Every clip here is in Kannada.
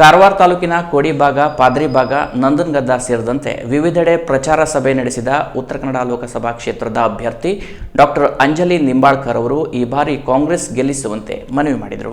ಕಾರವಾರ ತಾಲೂಕಿನ ಕೋಡಿಭಾಗ ಪಾದ್ರಿಭಾಗ ನಂದನ್ಗದ್ದ ಸೇರಿದಂತೆ ವಿವಿಧೆಡೆ ಪ್ರಚಾರ ಸಭೆ ನಡೆಸಿದ ಉತ್ತರ ಕನ್ನಡ ಲೋಕಸಭಾ ಕ್ಷೇತ್ರದ ಅಭ್ಯರ್ಥಿ ಡಾಕ್ಟರ್ ಅಂಜಲಿ ನಿಂಬಾಳ್ಕರ್ ಅವರು ಈ ಬಾರಿ ಕಾಂಗ್ರೆಸ್ ಗೆಲ್ಲಿಸುವಂತೆ ಮನವಿ ಮಾಡಿದರು.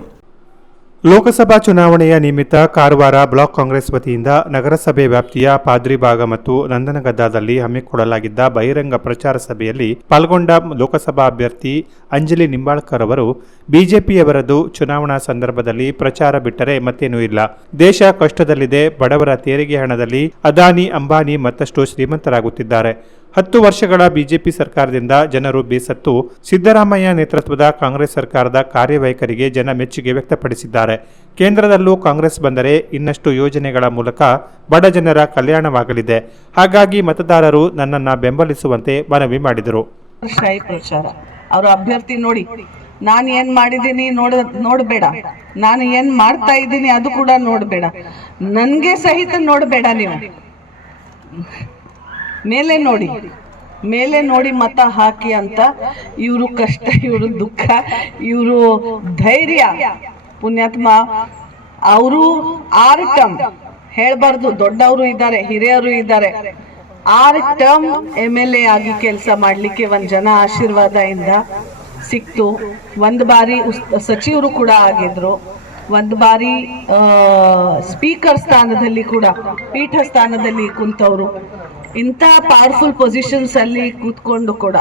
ಲೋಕಸಭಾ ಚುನಾವಣೆಯ ನಿಮಿತ್ತ ಕಾರವಾರ ಬ್ಲಾಕ್ ಕಾಂಗ್ರೆಸ್ ವತಿಯಿಂದ ನಗರಸಭೆ ವ್ಯಾಪ್ತಿಯ ಪಾದ್ರಿಭಾಗ ಮತ್ತು ನಂದನಗದ್ದಾದಲ್ಲಿ ಹಮ್ಮಿಕೊಳ್ಳಲಾಗಿದ್ದ ಬಹಿರಂಗ ಪ್ರಚಾರ ಸಭೆಯಲ್ಲಿ ಪಾಲ್ಗೊಂಡ ಲೋಕಸಭಾ ಅಭ್ಯರ್ಥಿ ಅಂಜಲಿ ನಿಂಬಾಳ್ಕರ್ ಅವರು, ಬಿಜೆಪಿಯವರದು ಚುನಾವಣಾ ಸಂದರ್ಭದಲ್ಲಿ ಪ್ರಚಾರ ಬಿಟ್ಟರೆ ಮತ್ತೇನೂ ಇಲ್ಲ. ದೇಶ ಕಷ್ಟದಲ್ಲಿದೆ, ಬಡವರ ತೆರಿಗೆ ಹಣದಲ್ಲಿ ಅದಾನಿ ಅಂಬಾನಿ ಮತ್ತಷ್ಟು ಶ್ರೀಮಂತರಾಗುತ್ತಿದ್ದಾರೆ. ಹತ್ತು ವರ್ಷಗಳ ಬಿಜೆಪಿ ಸರ್ಕಾರದಿಂದ ಜನರು ಬೇಸತ್ತು ಸಿದ್ದರಾಮಯ್ಯ ನೇತೃತ್ವದ ಕಾಂಗ್ರೆಸ್ ಸರ್ಕಾರದ ಕಾರ್ಯವೈಖರಿಗೆ ಜನ ಮೆಚ್ಚುಗೆ ವ್ಯಕ್ತಪಡಿಸಿದ್ದಾರೆ. ಕೇಂದ್ರದಲ್ಲೂ ಕಾಂಗ್ರೆಸ್ ಬಂದರೆ ಇನ್ನಷ್ಟು ಯೋಜನೆಗಳ ಮೂಲಕ ಬಡ ಜನರ ಕಲ್ಯಾಣವಾಗಲಿದೆ. ಹಾಗಾಗಿ ಮತದಾರರು ನನ್ನನ್ನು ಬೆಂಬಲಿಸುವಂತೆ ಮನವಿ ಮಾಡಿದರು. ಅವರ ಅಭ್ಯರ್ಥಿ ನೋಡಿ, ನಾನು ಏನ್ ಮಾಡಿದ್ದೀನಿ ನೋಡ, ನೋಡ್ಬೇಡ. ನಾನು ಏನ್ ಮಾಡ್ತಾ ಇದ್ದೀನಿ ಅದು ಕೂಡ ನೋಡ್ಬೇಡ. ನನ್ಗೆ ಸಹಿತ ನೋಡ್ಬೇಡ ನೀವು. ಮೇಲೆ ನೋಡಿ. ಮೇಲೆ ನೋಡಿ ಮತ ಹಾಕಿ ಅಂತ ಇವರು ಕಷ್ಟ, ಇವರು ದುಃಖ, ಇವರು ಧೈರ್ಯ. ಪುಣ್ಯಾತ್ಮ, ಅವರು ಆರು ಟರ್ಮ್ ಹೇಳ್ಬಾರ್ದು, ದೊಡ್ಡವರು ಇದ್ದಾರೆ, ಹಿರಿಯರು ಇದ್ದಾರೆ. ಆರು ಟರ್ಮ್ ಎಂ ಎಲ್ ಎ ಆಗಿ ಕೆಲಸ ಮಾಡಲಿಕ್ಕೆ ಒಂದು ಜನ ಆಶೀರ್ವಾದದಿಂದ ಸಿಕ್ತು. ಒಂದು ಬಾರಿ ಸಚಿವರು ಕೂಡ ಆಗಿದ್ರು. ಒಂದು ಬಾರಿ ಸ್ಪೀಕರ್ ಸ್ಥಾನದಲ್ಲಿ ಕೂಡ ಪೀಠ ಸ್ಥಾನದಲ್ಲಿ ಕುಂತವರು. ಇಂಥ ಪವರ್ಫುಲ್ ಪೊಸಿಷನ್ಸ್ ಅಲ್ಲಿ ಕೂತ್ಕೊಂಡು ಕೂಡ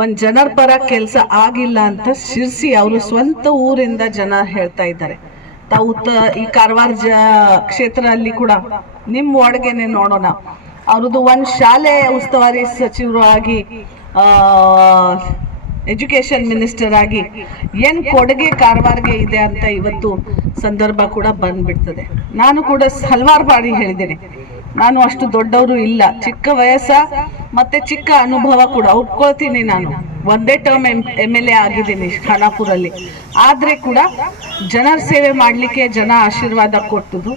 ಒಂದು ಜನರ ಪರ ಕೆಲಸ ಆಗಿಲ್ಲ ಅಂತ ಶಿರ್ಸಿ ಅವರು ಸ್ವಂತ ಊರಿಂದ ಜನ ಹೇಳ್ತಾ ಇದ್ದಾರೆ. ತಾವು ಈ ಕಾರವಾರ ಜ ಕ್ಷೇತ್ರ ಅಲ್ಲಿ ಕೂಡ ನಿಮ್ಮ ಒಳಗೇನೆ ನೋಡೋಣ. ಅವ್ರದ್ದು ಒಂದು ಶಾಲೆ ಉಸ್ತುವಾರಿ ಸಚಿವರು ಆಗಿ ಎಜುಕೇಶನ್ ಮಿನಿಸ್ಟರ್ ಆಗಿ ಏನ್ ಕೊಡುಗೆ ಕಾರವಾರ್ಗೆ ಇದೆ ಅಂತ ಇವತ್ತು ಸಂದರ್ಭ ಕೂಡ ಬಂದ್ಬಿಡ್ತದೆ. ನಾನು ಕೂಡ ಹಲವಾರು ಬಾರಿ ಹೇಳಿದ್ದೇನೆ. ನಾನು ಅಷ್ಟು ದೊಡ್ಡವರು ಇಲ್ಲ. ಚಿಕ್ಕ ವಯಸ್ಸ ಮತ್ತೆ ಚಿಕ್ಕ ಅನುಭವ ಕೂಡ. ಒಪ್ಕೊಳ್ತೀನಿ ನಾನು. ಒಂದೇ ಟರ್ಮ್ ಎಂ ಎಲ್ ಎ ಆಗಿದ್ದೀನಿ ಖಾನಾಪುರಲ್ಲಿ. ಆದ್ರೆ ಕೂಡ ಜನರ ಸೇವೆ ಮಾಡಲಿಕ್ಕೆ ಜನ ಆಶೀರ್ವಾದ ಕೊಟ್ಟದು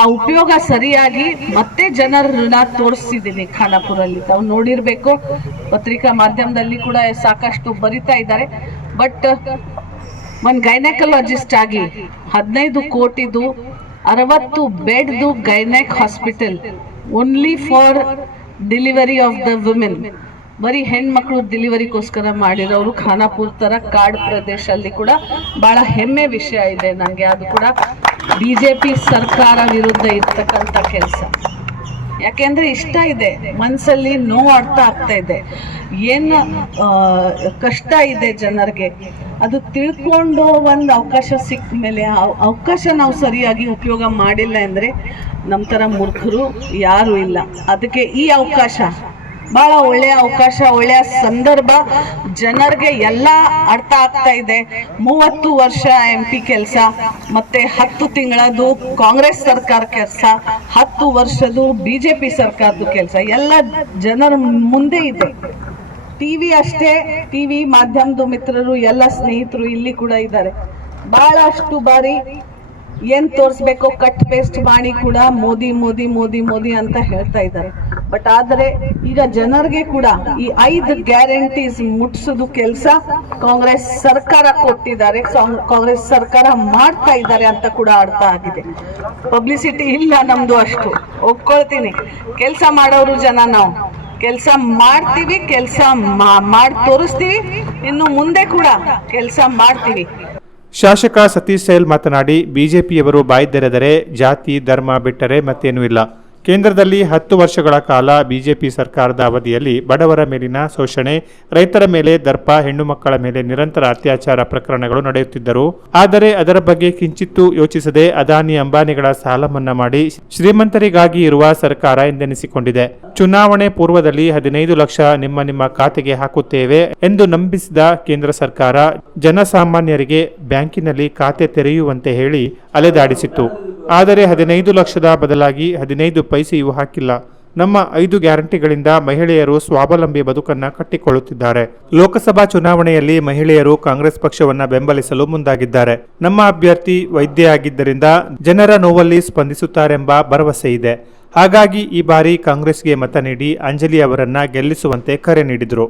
ಆ ಉಪಯೋಗ ಸರಿಯಾಗಿ ಮತ್ತೆ ಜನರ ಋಣ ತೋರಿಸಿದ್ದೀನಿ ಖಾನಾಪುರಲ್ಲಿ. ತಾವು ನೋಡಿರಬೇಕು. ಪತ್ರಿಕಾ ಮಾಧ್ಯಮದಲ್ಲಿ ಕೂಡ ಸಾಕಷ್ಟು ಬರಿತಾ ಇದ್ದಾರೆ. ಬಟ್, ಒಂದು ಗೈನಕಲಾಜಿಸ್ಟ್ ಆಗಿ ಹದಿನೈದು ಕೋಟಿದು ಅರವತ್ತು bed gynaec hospital only for delivery of the women ಬರೀ ಹೆಣ್ಮಕ್ಳು ಡೆಲಿವರಿಗೋಸ್ಕರ ಮಾಡಿರೋರು ಖಾನಾಪುರ್ ಥರ ಕಾಡ್ ಪ್ರದೇಶಲ್ಲಿ ಕೂಡ ಭಾಳ ಹೆಮ್ಮೆ ವಿಷಯ ಇದೆ ನನಗೆ ಅದು ಕೂಡ ಬಿ ಜೆ ಪಿ ಸರ್ಕಾರ ವಿರುದ್ಧ ಇರ್ತಕ್ಕಂಥ ಕೆಲಸ. ಯಾಕೆಂದ್ರೆ ಇಷ್ಟ ಇದೆ. ಮನಸ್ಸಲ್ಲಿ ನೋವು ಅರ್ಥ ಆಗ್ತಾ ಇದೆ. ಏನು ಕಷ್ಟ ಇದೆ ಜನರಿಗೆ. ಅದು ತಿಳ್ಕೊಂಡು ಒಂದು ಅವಕಾಶ ಸಿಕ್ಕ ಮೇಲೆ ಅವಕಾಶ ನಾವು ಸರಿಯಾಗಿ ಉಪಯೋಗ ಮಾಡಿಲ್ಲ ಅಂದ್ರೆ ನಮ್ಮ ಥರ ಮೂರ್ಖರು ಯಾರು ಇಲ್ಲ. ಅದಕ್ಕೆ ಈ ಅವಕಾಶ. ಬಹಳ ಒಳ್ಳೆಯ ಅವಕಾಶ ಒಳ್ಳೆಯ ಸಂದರ್ಭ. ಜನರಿಗೆ ಎಲ್ಲ ಅರ್ಥ ಆಗ್ತಾ ಇದೆ. ಮೂವತ್ತು ವರ್ಷ ಎಂ ಪಿ ಕೆಲಸ, ಮತ್ತೆ ಹತ್ತು ತಿಂಗಳದು ಕಾಂಗ್ರೆಸ್ ಸರ್ಕಾರ ಕೆಲಸ, ಹತ್ತು ವರ್ಷದ್ದು ಬಿಜೆಪಿ ಸರ್ಕಾರದ ಕೆಲಸ. ಎಲ್ಲ ಜನರ ಮುಂದೆ ಇದೆ. ಟಿವಿ ಅಷ್ಟೇ ಟಿವಿ ಮಾಧ್ಯಮದ ಮಿತ್ರರು, ಎಲ್ಲ ಸ್ನೇಹಿತರು ಇಲ್ಲಿ ಕೂಡ ಇದ್ದಾರೆ. ಬಹಳಷ್ಟು ಬಾರಿ ಏನ್ ತೋರಿಸ್ಬೇಕೋ ಕಟ್ ಪೇಸ್ಟ್ ಮಾಡಿ ಕೂಡ ಮೋದಿ ಮೋದಿ ಮೋದಿ ಮೋದಿ ಅಂತ ಹೇಳ್ತಾ ಇದ್ದಾರೆ. ಬಟ್ ಆದರೆ ಈಗ ಜನರಿಗೆ ಕೂಡ ಈ ಐದು ಗ್ಯಾರಂಟೀಸ್ ಮುಟ್ಸೋದು ಕೆಲಸ ಕಾಂಗ್ರೆಸ್ ಸರ್ಕಾರ ಕೊಟ್ಟಿದ್ದಾರೆ. ಕಾಂಗ್- ಕಾಂಗ್ರೆಸ್ ಸರ್ಕಾರ ಮಾಡ್ತಾ ಇದ್ದಾರೆ ಅಂತ ಕೂಡ ಅರ್ಥ ಆಗಿದೆ. ಪಬ್ಲಿಸಿಟಿ ಇಲ್ಲ ನಮ್ದು ಅಷ್ಟು. ಒಪ್ಕೊಳ್ತೀನಿ. ಕೆಲಸ ಮಾಡೋರು ಜನ ನಾವು. ಕೆಲಸ ಮಾಡ್ತೀವಿ, ಕೆಲಸ ಮಾಡಿ ತೋರಿಸ್ತೀವಿ. ಇನ್ನು ಮುಂದೆ ಕೂಡ ಕೆಲಸ ಮಾಡ್ತೀವಿ. ಶಾಸಕ ಸತೀಶ್ ಸೇಲ್ ಮಾತನಾಡಿ, ಬಿಜೆಪಿಯವರು ಬಾಯ್ದೆರೆದರೆ ಜಾತಿ, ಧರ್ಮ ಬಿಟ್ಟರೆ ಮತ್ತೇನೂ ಇಲ್ಲ. ಕೇಂದ್ರದಲ್ಲಿ ಹತ್ತು ವರ್ಷಗಳ ಕಾಲ ಬಿಜೆಪಿ ಸರ್ಕಾರದ ಅವಧಿಯಲ್ಲಿ ಬಡವರ ಮೇಲಿನ ಶೋಷಣೆ, ರೈತರ ಮೇಲೆ ದರ್ಪ ಹೆಣ್ಣು ಮಕ್ಕಳ ಮೇಲೆ ನಿರಂತರ ಅತ್ಯಾಚಾರ ಪ್ರಕರಣಗಳು ನಡೆಯುತ್ತಿದ್ದರು. ಆದರೆ ಅದರ ಬಗ್ಗೆ ಕಿಂಚಿತ್ತೂ ಯೋಚಿಸದೆ ಅದಾನಿ ಅಂಬಾನಿಗಳ ಸಾಲ ಮನ್ನಾ ಮಾಡಿ ಶ್ರೀಮಂತರಿಗಾಗಿ ಇರುವ ಸರ್ಕಾರ ಎಂದೆನಿಸಿಕೊಂಡಿದೆ. ಚುನಾವಣೆ ಪೂರ್ವದಲ್ಲಿ ಹದಿನೈದು ಲಕ್ಷ ನಿಮ್ಮ ನಿಮ್ಮ ಖಾತೆಗೆ ಹಾಕುತ್ತೇವೆ ಎಂದು ನಂಬಿಸಿದ ಕೇಂದ್ರ ಸರ್ಕಾರ ಜನಸಾಮಾನ್ಯರಿಗೆ ಬ್ಯಾಂಕಿನಲ್ಲಿ ಖಾತೆ ತೆರೆಯುವಂತೆ ಹೇಳಿ ಅಲೆದಾಡಿಸಿತ್ತು. ಆದರೆ ಹದಿನೈದು ಲಕ್ಷದ ಬದಲಾಗಿ ಹದಿನೈದು ಪೈಸೆಯೂ ಹಾಕಿಲ್ಲ. ನಮ್ಮ ಐದು ಗ್ಯಾರಂಟಿಗಳಿಂದ ಮಹಿಳೆಯರು ಸ್ವಾವಲಂಬಿ ಬದುಕನ್ನ ಕಟ್ಟಿಕೊಳ್ಳುತ್ತಿದ್ದಾರೆ. ಲೋಕಸಭಾ ಚುನಾವಣೆಯಲ್ಲಿ ಮಹಿಳೆಯರು ಕಾಂಗ್ರೆಸ್ ಪಕ್ಷವನ್ನ ಬೆಂಬಲಿಸಲು ಮುಂದಾಗಿದ್ದಾರೆ. ನಮ್ಮ ಅಭ್ಯರ್ಥಿ ವೈದ್ಯ ಆಗಿದ್ದರಿಂದ ಜನರ ನೋವಲ್ಲಿ ಸ್ಪಂದಿಸುತ್ತಾರೆಂಬ ಭರವಸೆ ಇದೆ. ಹಾಗಾಗಿ ಈ ಬಾರಿ ಕಾಂಗ್ರೆಸ್ಗೆ ಮತ ನೀಡಿ ಅಂಜಲಿ ಅವರನ್ನ ಗೆಲ್ಲಿಸುವಂತೆ ಕರೆ ನೀಡಿದರು.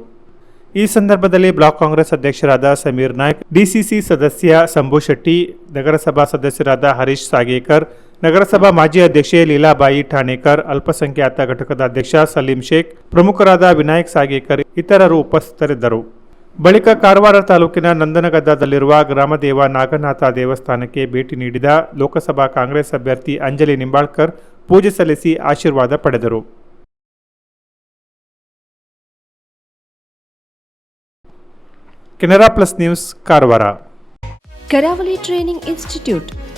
ಈ ಸಂದರ್ಭದಲ್ಲಿ ಬ್ಲಾಕ್ ಕಾಂಗ್ರೆಸ್ ಅಧ್ಯಕ್ಷರಾದ ಸಮೀರ್ ನಾಯ್ಕ್, ಡಿಸಿಸಿ ಸದಸ್ಯ ಸಂಭು ಶೆಟ್ಟಿ, ನಗರಸಭಾ ಸದಸ್ಯರಾದ ಹರೀಶ್ ಸಾಗೇಕರ್ ನಗರಸಭಾ ಮಾಜಿ ಅಧ್ಯಕ್ಷೆ ಲೀಲಾಬಾಯಿ ಠಾಣೇಕರ್, ಅಲ್ಪಸಂಖ್ಯಾತ ಘಟಕದ ಅಧ್ಯಕ್ಷ ಸಲೀಂ ಶೇಖ್, ಪ್ರಮುಖರಾದ ವಿನಾಯಕ್ ಸಾಗೇಕರ್ ಇತರರು ಉಪಸ್ಥಿತರಿದ್ದರು. ಬಳಿಕ ಕಾರವಾರ ತಾಲೂಕಿನ ನಂದನಗದ್ದದಲ್ಲಿರುವ ಗ್ರಾಮದೇವ ನಾಗನಾಥ ದೇವಸ್ಥಾನಕ್ಕೆ ಭೇಟಿ ನೀಡಿದ ಲೋಕಸಭಾ ಕಾಂಗ್ರೆಸ್ ಅಭ್ಯರ್ಥಿ ಅಂಜಲಿ ನಿಂಬಾಳ್ಕರ್ ಪೂಜೆ ಸಲ್ಲಿಸಿ ಆಶೀರ್ವಾದ ಪಡೆದರು. Canara plus news, Karwar. Karavali training institute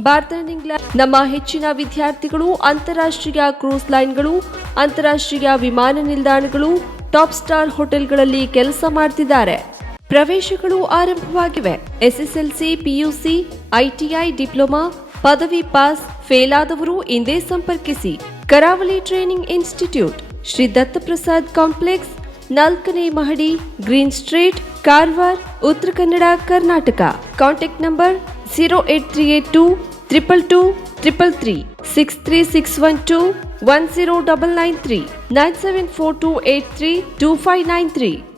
bartending England. ನಮ್ಮ ಹೆಚ್ಚಿನ ವಿದ್ಯಾರ್ಥಿಗಳು, ಅಂತಾರಾಷ್ಟ್ರೀಯ ಕ್ರೂಸ್ ಲೈನ್ಗಳು, ಅಂತಾರಾಷ್ಟ್ರೀಯ ವಿಮಾನ ನಿಲ್ದಾಣಗಳು, ಟಾಪ್ ಸ್ಟಾರ್ ಹೋಟೆಲ್ಗಳಲ್ಲಿ ಕೆಲಸ ಮಾಡ್ತಿದ್ದಾರೆ. ಪ್ರವೇಶಗಳು ಆರಂಭವಾಗಿವೆ. ಎಸ್ಎಸ್ಎಲ್ಸಿ ಪಿಯುಸಿ ಐಟಿಐ ಡಿಪ್ಲೊಮಾ, ಪದವಿ ಪಾಸ್, ಫೇಲ್ ಆದವರು ಇಂದೇ ಸಂಪರ್ಕಿಸಿ. Karavali training institute, Shri Dattaprasad complex, ನಾಲ್ಕನೇ ಮಹಡಿ, green street, Karwar, Uttara Kannada, Karnataka. Contact number 08382 222 63612 10993 9742832593